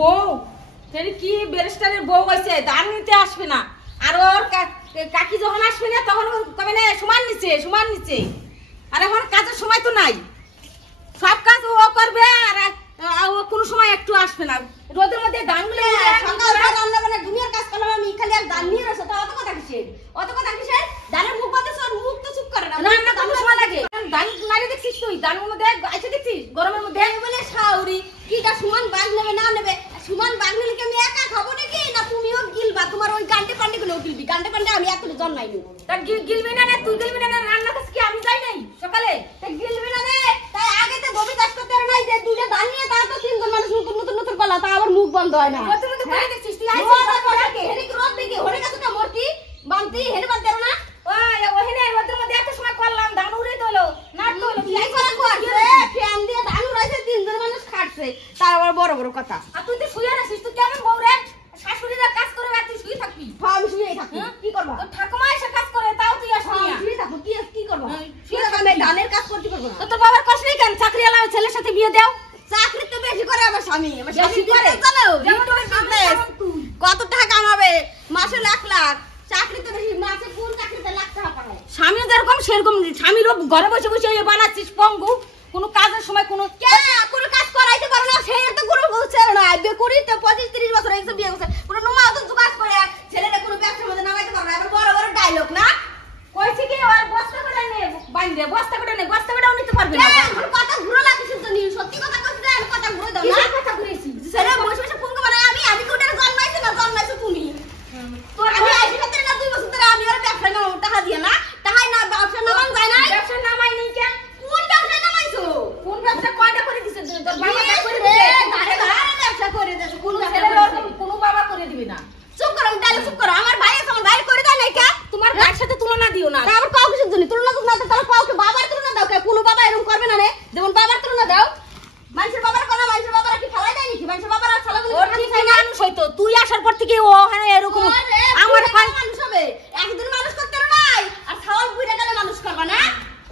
বউ কি ব্যারিস্টারের বউ হইছে ধান নিতে আসবে না আর ওর কাকি যখন আসবে না তখন কবে না সমান নিচে আর এখন কাজের সময় তো নাই সব কাজ ও করবে আর ও কোনো সময় একটু আসবে না রোদের মধ্যে ধানগুলো রান্না বান্না দুনিয়ার কাজ করলাম আমি খালি আর ধান নিয়ে রয়েছে তো অত কথা কিসের ধানের মুখ বাদে সর মুখ তো চুপ করে না রান্না কোনো সময় লাগে ধান নাড়ি দেখছিস তুই ধানের মধ্যে আইছে দেখছিস গরমের মধ্যে বলে শাউরি কিটা সমান বাগ নেবে না নেবে সমান বাগ নিলে কি আমি একা খাবো নাকি না তুমিও গিলবা তোমার ওই গান্ডে পান্ডে গুলো গিলবি গান্ডে পান্ডে আমি এখনো জন্মাইনি তা গিলবি না রে তুই গিলবি না রান্না কাজ কি আমি যাই নাই সকালে তা গিলবি না রে তাই আগে তো ববি কাজ করতে নাই যে দুইটা ধান নিয়ে তার তো তিনজন মানুষ নতুন পালা তা আবার মুখ বন্ধ হয় না রোদের মধ্যে করে দেখছিস তুই আইছিস হেনে কি রোদ দেখি হরে কাছে মোটি বানতি হেনে বানতে না ওহেনে রোদের মধ্যে এত সময় করলাম ধান উড়ে দিলো না তো কি করে করছে ফ্যান দিয়ে ধান উড়াইছে তিনজন মানুষ খাটছে তার আবার বড় কথা আর তুই তো শুয়ে আছিস তুই কেমন বউ রে শাশুড়িরা কাজ করে আর তুই শুয়ে থাকবি আমি শুয়ে থাকি কি করবা তোর ঠাকুমা এসে কাজ করে তাও তুই আসবি না শুয়ে থাকো কি করবা শুয়ে থাকো আমি ধানের কাজ করতে পারবো না তোর বাবার কষ্ট নেই কেন চাকরিওয়ালা ছেলের সাথে বিয়ে দাও চাকরি তো বেশি করে আমার স্বামী করে কত টাকা কামাবে মাসে লাখ চাকরি তো বেশি মাসে কোন চাকরিতে লাখ টাকা পায় স্বামী যেরকম সেরকম স্বামীর ঘরে বসে বসে বানাচ্ছিস পঙ্গু কোনো কাজের সময় কোনো কাজ করাইতে পারো না সেই তো কোনো বলছে না বিয়ে করি তো 25-30 বছর একদম বিয়ে করছে কোনো নুমা তো জোগাড় করে ছেলেটা কোনো ব্যবসার মধ্যে নামাইতে পারো না এবার বড় ডায়লগ না কইছি কি ওর বস্তা করে নে বাইন্দে বস্তা করেও নিতে পারবে না কথা ঘুরে লাগছে তো নি সত্যি কথা কইছিস আর কথা ঘুরে দাও না কথা ঘুরেছি ছেলে বসে বসে ফোন করে আমি কি ওটা জন্মাইছো তুমি তোর আমি আইছি না 2 বছর ধরে আমি ওর ব্যবসা না টাকা দিয়ে না টাকাই না ব্যবসা নামান যায় না ব্যবসা নামাই নেই কেন কোন ব্যবসা নামাইছো কোন ব্যবসা কয়টা করে দিছে তোর বাবা করে রে দিছে ধারে ব্যবসা করে দেছে কোন কোনো বাবা করে দিবে না চুপ করো ডালে চুপ করো আমার ভাই আছে আমার ভাই করে দেয় না কে তোমার ভাইয়ের সাথে তুলনা দিও না আবার কাউ কিছু দিনি তুলনা তো না তাহলে কাউকে বাবার তুলনা দাও কে কোন বাবা এরকম করবে না রে যেমন বাবার তুলনা দাও মানুষের বাবার কোন মানুষের বাবারা কি ফেলাই দেয় নাকি মানুষের বাবারা ফেলাগুলো ওর ঠিক মানুষ হইতো তুই আসার পর থেকে ও হ্যাঁ এরকম আমার মানুষ হবে একদিন মানুষ করতে নাই আর ছাওয়াল বুইড়া গেলে মানুষ করবে না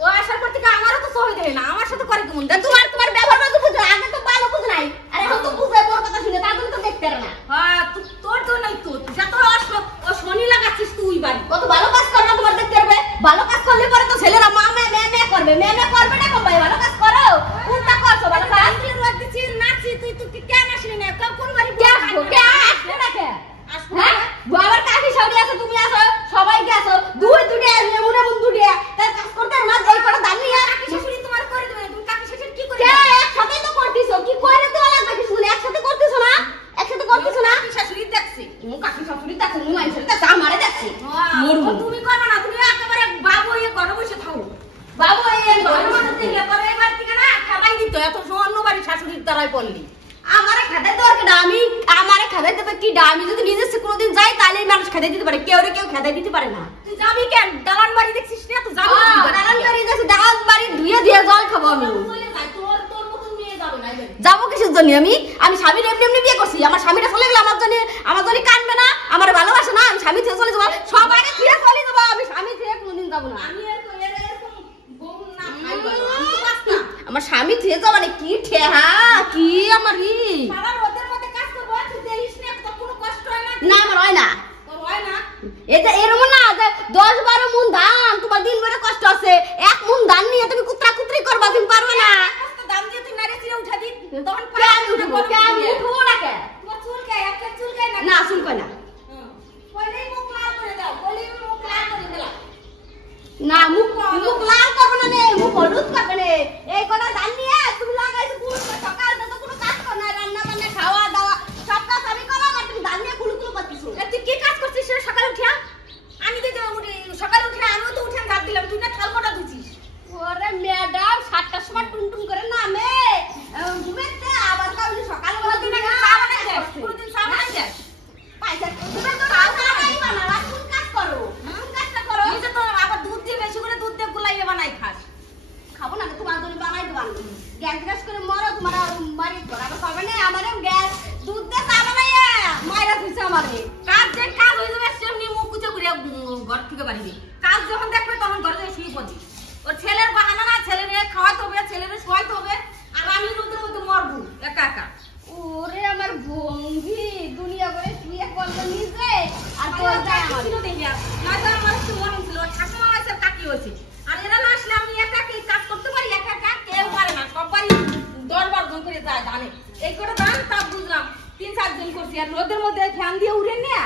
ও আসার পর থেকে আমারও তো সহজ দেয় না আমার সাথে করে কেমন তোমার ব্যবহার বাজু বুঝো আগে তো ভালো বুঝ নাই আর এখন তো বুঝে বড় কথা শুনে তারপরে তো দেখতে না হ্যাঁ তোর তো নাই তো যত ও শনি লাগাচ্ছিস তুই বাড়ি কত ভালো কাজ করবে তোমার দেখতে হবে ভালো কাজ করলে পরে তো ছেলেরা মা মে করবে মে করবে না ভাই ভালো কাজ করো কোনটা করছো ভালো কাজ আসলে রোজ দিছি নাচি তুই কেন আসলি না কোন বাড়ি কে আসবে না কে হ্যাঁ বাবার কাকি সাউরি আছে তুমি আছো সবাই গেছো দুইটা এমন দুইটা তাই কাজ করতে না এই কটা দান নিয়ে কাকি শাশুড়ি তোমার করে দেবে তুমি কাকি শাশুড়ি কি করে কে একসাথে তো করতেছো কি করে দেওয়া লাগবে কিছু একসাথে করতেছো না কাকি শাশুড়ি দেখছি কাকি শাশুড়ি দেখো মানুষের কাছে আমারে দেখছি তুমি করবে না তুমি একেবারে বাবু হয়ে ঘরে বসে থাকো বাবু এই ঘরের মধ্যে দিলে পরে এবার থেকে না খাবাই দিত এত অন্য বাড়ি শাশুড়ির দ্বারাই পড়লি আমারে খাদাই দেওয়ার কি আমি আমারে খাদাই দেবে কি আমি যদি নিজে সে কোনোদিন যাই তাহলে মানুষ খাদাই দিতে পারে কেউ খাদাই দিতে পারে না তুই যাবি কেন দালান বাড়ি দেখছিস না তুই যাবি দালান বাড়ি যাচ্ছে দালান বাড়ি ধুয়ে জল খাবো আমি চলে যাই তোর মতন মেয়ে যাবে না যাবো কিসের জন্য আমি স্বামীর এমনি বিয়ে করছি আমার স্বামীটা চলে গেলে আমার জন্য কানবে না আমার ভালোবাসে না আমি স্বামী থেকে চলে যাবো সবাই ফিরে চলে যাবো আমি স্বামী থেকে কোনোদিন যাবো না আমি এরকম বউ না আমার স্বামী থেকে যাবো মানে কি ঠেহা কি আমার বাবা রোদের মধ্যে কাজ করবো তুই দেখিস না তো কোনো কষ্ট হয় না না আমার হয় না তোর হয় না এটা এরকম না যে 10-12 মুন ধান তোমার দিন ভরে কষ্ট আছে 1 মুন ধান নিয়ে তুমি কুত্রা করবা তুমি পারবে না দাম দিয়ে তুই নারে চিরে উঠা দিস তখন কে আমি উঠবো না কে তোমার চুলকায় একটা চুলকায় না না চুল কয় না কইলেই মুখ লাল করে দাও কইলেই মুখ লাল করে দিলাম না মুখ লাল করবে না রে মুখ হলুদ করবে না এই কোনা ধান নিয়ে তুমি লাগাইছো পুরো সকাল তো কোনো কাজ কর না রান্না বান্না খাওয়া দাওয়া সব কাজ আমি করব আর তুমি ধান নিয়ে কুলুকুলু করতেছো তুই কি কাজ করছিস সকালে উঠিয়া আমি তো সকালে উঠে আমিও তো উঠে ভাত দিলাম তুই না থাল কটা ধুছিস ওরে ম্যাডাম 7টার সময় টুনটুন করে নামে ঘুমেতে আবার কাউকে সকালবেলা তুই না তো ছিল দেখিয়া না তো আমার তো মনে ছিল ঠাকুমা আছে কাকি হয়েছে আর এরা না আসলে আমি একা কি কাজ করতে পারি একা একা কেউ পারে না সবাই দরবার জন করে যায় জানে এই করে দান তা বুঝলাম 3-4 জন করছি আর রোদের মধ্যে ফ্যান দিয়ে উড়ে না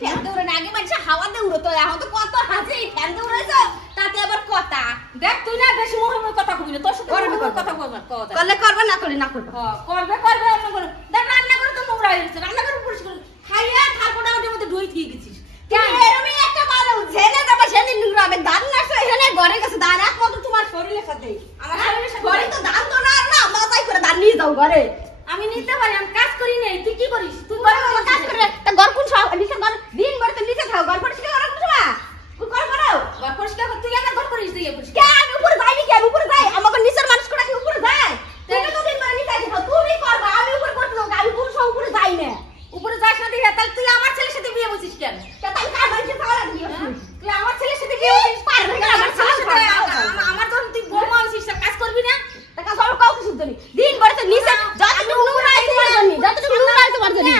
ফ্যান দিয়ে উড়ে না আগে মানুষ হাওয়া দিয়ে উড়তো এখন তো কত হাসি ফ্যান দিয়ে উড়েছো তাতে আবার কথা দেখ তুই না বেশি মুখে কথা কবি না তোর সাথে কথা বলবা করলে করবে না করলে না করবে করবে অন্য করে দেখ রান্না করে তো নোংরা হয়ে গেছে রান্না করে পরিষ্কার খাইয়া থালকোটা ওটার মধ্যে ধুই দিয়ে গেছিস এরমই একটা মানুষ জেনে যাবে সেনে নোংরা হবে ধান নাড়ছো এখানে ঘরে গেছে ধান একমাত্র তোমার শরীরের সাথে আমার শরীরের সাথে ঘরে তো ধান তো না মাথায় করে ধান নিয়ে যাও ঘরে আমি নিতে পারি আমি কাজ করি নাই তুই কি করিস তুই ঘরে কাজ করে তা ঘর কোন সব নিচে ঘর দিন ভর তো নিচে থাও ঘর পরিষ্কার করা কোন সময় তুই ঘর করো ঘর পরিষ্কার তুই একা ঘর করিস দিয়ে পরিষ্কার কে আমি উপরে যাইনি কে আমি উপরে যাই আমাকে নিচের মানুষ কোটা কি উপরে যায় তুমি তো দিন ভর নিচে থাও তুমি করবা আমি উপরে করতে লোক আমি কোন সব উপরে যাই না উপরে যাস না দিয়ে তাহলে তুই আমার ছেলের সাথে বিয়ে বসিস কেন তা তাই কাজ হইছে তাহলে দিও তুই আমার ছেলের সাথে বিয়ে বসিস পারবে না আমার ছেলের সাথে আমার যখন তুই বৌমা হইছিস কাজ করবি না টাকা সব কাউকে শুদ্ধ নেই দিন ভর তো নিচে যতটুকু নোংরা হয় তোমার জন্য যতটুকু নোংরা হয় তোমার জন্য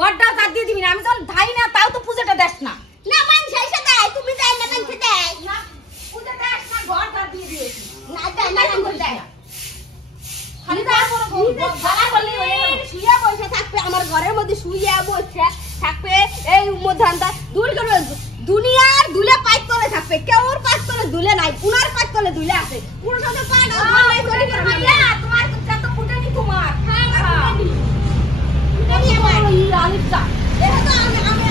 ঘরটা জাত দিয়ে দিবি না আমি যখন ধাই না তাও তো পূজাটা দেস না না মানুষ এসে দেয় তুমি দেয় না মানুষ দেয় না পূজা দেস না ঘর জাত দিয়ে দিয়েছি না দেয় না মানুষ দেয় খালি তারপর ভাড়া করলে শুয়ে বসে থাকবে আমার ঘরের মধ্যে শুয়ে বসে থাকবে এই মধ্যান্তা দূর করে দুনিয়ার দুলে পাইত তলে থাকবে কেউর পাইত তলে দুলে নাই উনার পাইত তলে দুলে আছে পুরো সাথে পায় না ভাই তৈরি করে না তোমার তো ফুটানি তোমার হ্যাঁ ফুটানি আমার এই আলিফটা এটা তো আমি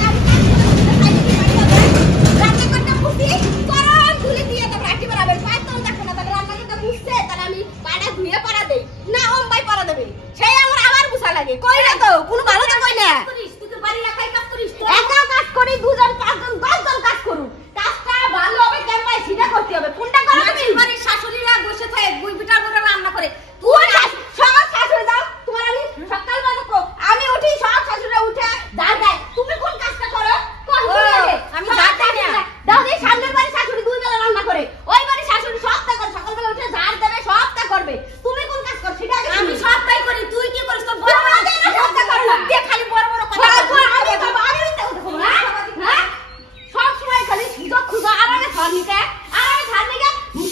রান্না করতে বুঝি গরম তুলে দিয়ে তো রাখি বরাবর পাইত তলে দেখো না তাহলে রান্না করতে বুঝতে তাহলে আমি পাড়া ধুয়ে পাড়া দেই না ভাই পাড়া দেবে সেই আমার আবার বুঝা লাগে কই না তো কোনো ভালো না কই না করিস তুই তো বাড়ি একাই কাজ করিস তো একা কাজ করি দুজন পাঁচজন দশজন কাজ করুন কাজটা ভালো হবে কেমন সেটা করতে হবে কোনটা করবে বাড়ির শাশুড়িরা বসে থাকে বুই পিঠা করে রান্না করে তুই সব শাশুড়ি দাও তোমার আমি সকালবেলা আমি উঠি সব শাশুড়ি উঠে দাঁড় দেয় তুমি কোন কাজটা করো আমি ঝাড় দিই না। দাও এই সামনের বাড়ি শাশুড়ি দুই বেলা রান্না করে ওই বাড়ি শাশুড়ি সবটা করে সকালবেলা উঠে ঝাড় দেবে সবটা করবে তুমি কোন কাজ করো সেটা আগে আমি শুনি। সবটাই করি তুই কি করিস তোর বড় বড় বড় সবটা করো না। দিয়ে খালি বড় বড় কথা আমি বলিস। বাবা আমি মিথ্যা কথা বলবো, হ্যাঁ? সব সময় খালি সুযোগ খুঁজো আর আমি ঘর নিতে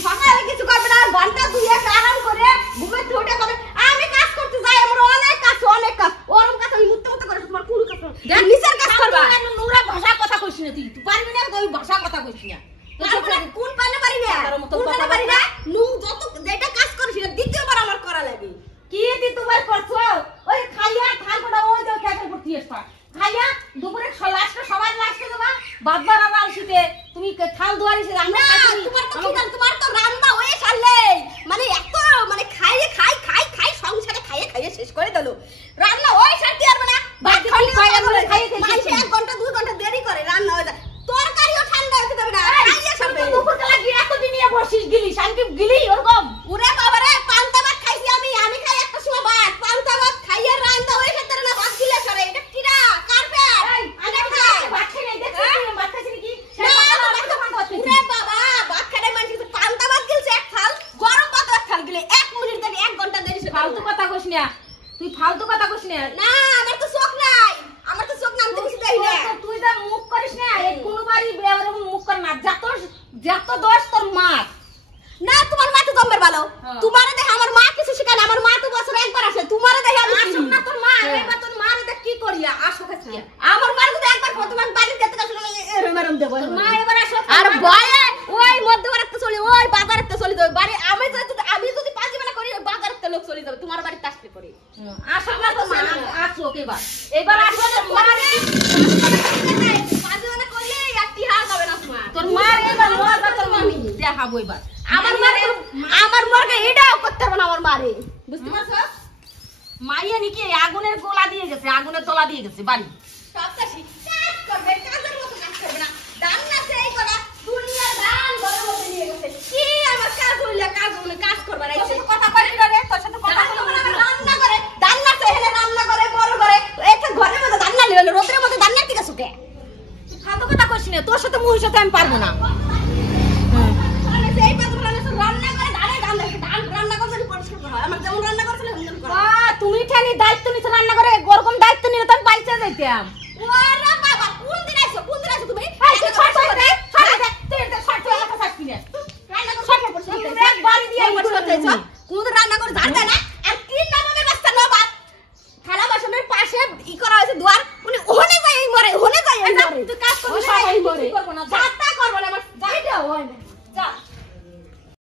সকালে কিছু করবে না ঘন্টা দুই একটা আরাম করে ঘুমে উঠে করে আমি কাজ করতে যাই আমার অনেক কাজ ওরম কাজ আমি মুক্ত করে তোমার পুরো কাজ দেখ, নিচের কাজ করবা তুই নোংরা ভাষা কথা কইস না তুই পারবি না ওই ভাষা কথা কইস না তারপরে কোন পারে পারি না কোন পারে পারি না যত যেটা কাজ করি সেটা দ্বিতীয়বার আমার করা লাগে কি দি তোমার করছো ওই খাইয়া থালকোটা ওই দাও ক্যাকের করতে আসবা খাইয়া দুপুরে লাস্টে সবাই লাস্টে দেবা বাদবার আর আলসিতে তুমি থাল দুয়ারি সে রান্না না তোমার তো রান্না হয়ে সারলে মানে এত মানে খাই সংসারে খাইয়ে শেষ করে দিল রান্না হয়ে সারতে পারবে না ভাত খালি খাইয়ে 1 ঘন্টা 2 ঘন্টা দেরি করে রান্না হয়ে যায় তরকারিও ঠান্ডা হতে দেবে না খাইয়ে সারবে দুপুর বেলা গিয়ে এতদিন নিয়ে বসিস গিলি শান্তি গিলি ওরকম ওরে বাবা রে পান্তা ভাত খাইছি আমি খাই একটা সময় ভাত পান্তা ভাত খাইয়ে রান্না হয়ে খেতে না ভাত গিলে সরে এটা কিরা কারপেট আমি খাই ভাত খাই নাই দেখছিস ভাত খাইছিস কি ওরে বাবা ভাত খাইতে মানে কিছু পান্তা ভাত গিলছে এক থাল গরম ভাত এক থাল গিলে 1 মিনিট দেরি 1 ঘন্টা দেরি সে ফালতু কথা কইস না তুই ফালতু কথা কইস না না আমার তো চোখ নাই আমি তো কিছু দেখি না তুই যা মুখ করিস না এই কোনবারই বেওরে মুখ কর না যত দোষ তোর মা না তোমার মা তো জম্বের ভালো হ্যাঁ। তোমারে দেখে আমার মা কিছু শিখায় না আমার মা তো বছরে একবার আসে তোমারে দেখে আমি আসুক না তোর মা এবার তোর মা রে কি করিয়া আসো কাছে আমার মা যদি একবার তোমার বাড়ি যেতে আসলে এরম দেব মা এবার আসো আর ভয়ে ওই মধ্যবাড়িতে চলে ওই বাজারেতে চলে যাবে বাড়ি আমি যদি 5 বেলা করি ওই বাজারেতে লোক চলে যাবে তোমার বাড়িতে আসতে পারে আসো না তোর মা আসো এবার আসো তোর মা রে 5 বেলা করলে একটি হাল হবে না তোমার তোর মা রে এবার মজা তোর মামি দেখাবো এবার আমার মাকে এটাও করতে হবে না আমার মারে বুঝতে পারছো মাইয়া নাকি আগুনের গোলা দিয়ে গেছে আগুনের তোলা দিয়ে গেছে বাড়ি সবটা কাজ করবে কাজের মতো কাজ করবে না দান না সেই করা দুনিয়ার দান ঘরের মধ্যে নিয়ে গেছে কি আমার কাজ হইলে কাজ করবে না তোর সাথে কথা করি না রে তোর সাথে কথা বলি না রান্না করে দান না সেখানে রান্না করে বড় করে একটা ঘরের মধ্যে দান না নিলে রোদের মধ্যে দান না ঠিক আছে কে ফালতু কথা কইস না তোর সাথে মুহির সাথে আমি পারবো না মানে সেই পাঁচ রান্না করে ধান রান্না করতে পরিষ্কার হয় আমার যেমন রান্না করছিল তুমি ঠানি দায়িত্ব নিছ রান্না করে ওরকম দায়িত্ব নিলে তো আমি বাইচে যাইতাম